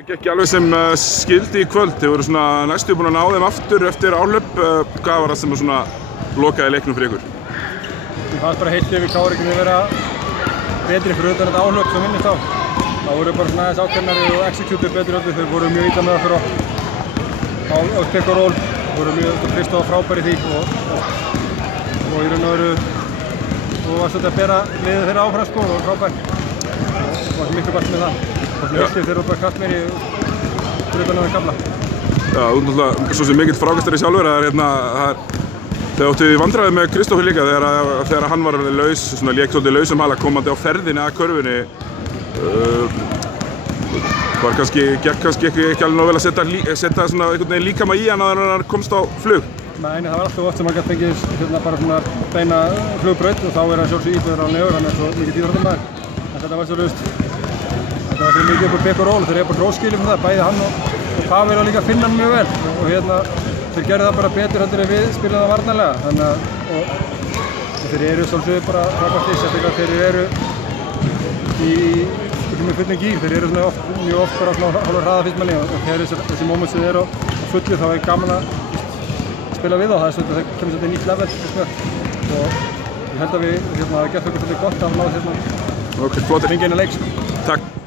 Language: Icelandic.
Það gekk alveg sem skildi í kvöld. Þið voru svona næstu búin að ná þeim aftur eftir áhlaup. Hvað var það sem svona lokaði leiknum fyrir ykkur? Mér fannst bara heilt yfir KR að vera betri fyrir utan þetta áhlaup sem minnist á. Það voru bara svona aðeins ákveðnari og execute betri öllu. Þeir voru mjög illa með okkur á pick and roll. Þeir voru mjög Kristóf frábær í því og í raun og veru var svolítið að bera liðið þeirra áfram sko og frábær. Það var miklu bært með það. Og þeir eru bara kraft meiri fyrir utan að kafla. Já, þú náttúrulega svo sem mikill frákastari sjálfur. Þegar áttu í vandræði með Kristófi líka þegar hann var laus, svona lék svolítið lausum hala komandi á ferðinni að körfunni. Gekk kannski ekki alveg nóg vel að setja svona einhvern veginn líkama í hann áður en hann komst á flug. Nei, það var alltaf oft sem hann gæti fengið bara svona beina flugbraut og þá er hann sjálfsög íbúður á neður, hann er svo mikið íþróttamaður. En þetta var svo þetta var fyrir mikið upp á pick and roll, þeir eru bara róskilið með það, bæði hann og Pavel og líka finna hann mjög vel. Og þeir gerðu það bara betur heldur en við spilum það varnarlega. Þeir eru svolítið bara frábært lið, sérstaklega þeir eru með fullum gír. Þeir eru mjög oft bara svona hálfur hraða fyrst manni og þegar þessi moment sem þeir eru á fullu þá er gaman að spila við á það. Það kemur svolítið nýtt level og ég held að við hafa gert okkur svolítið gott að ná þessum fengið eina leik. Takk.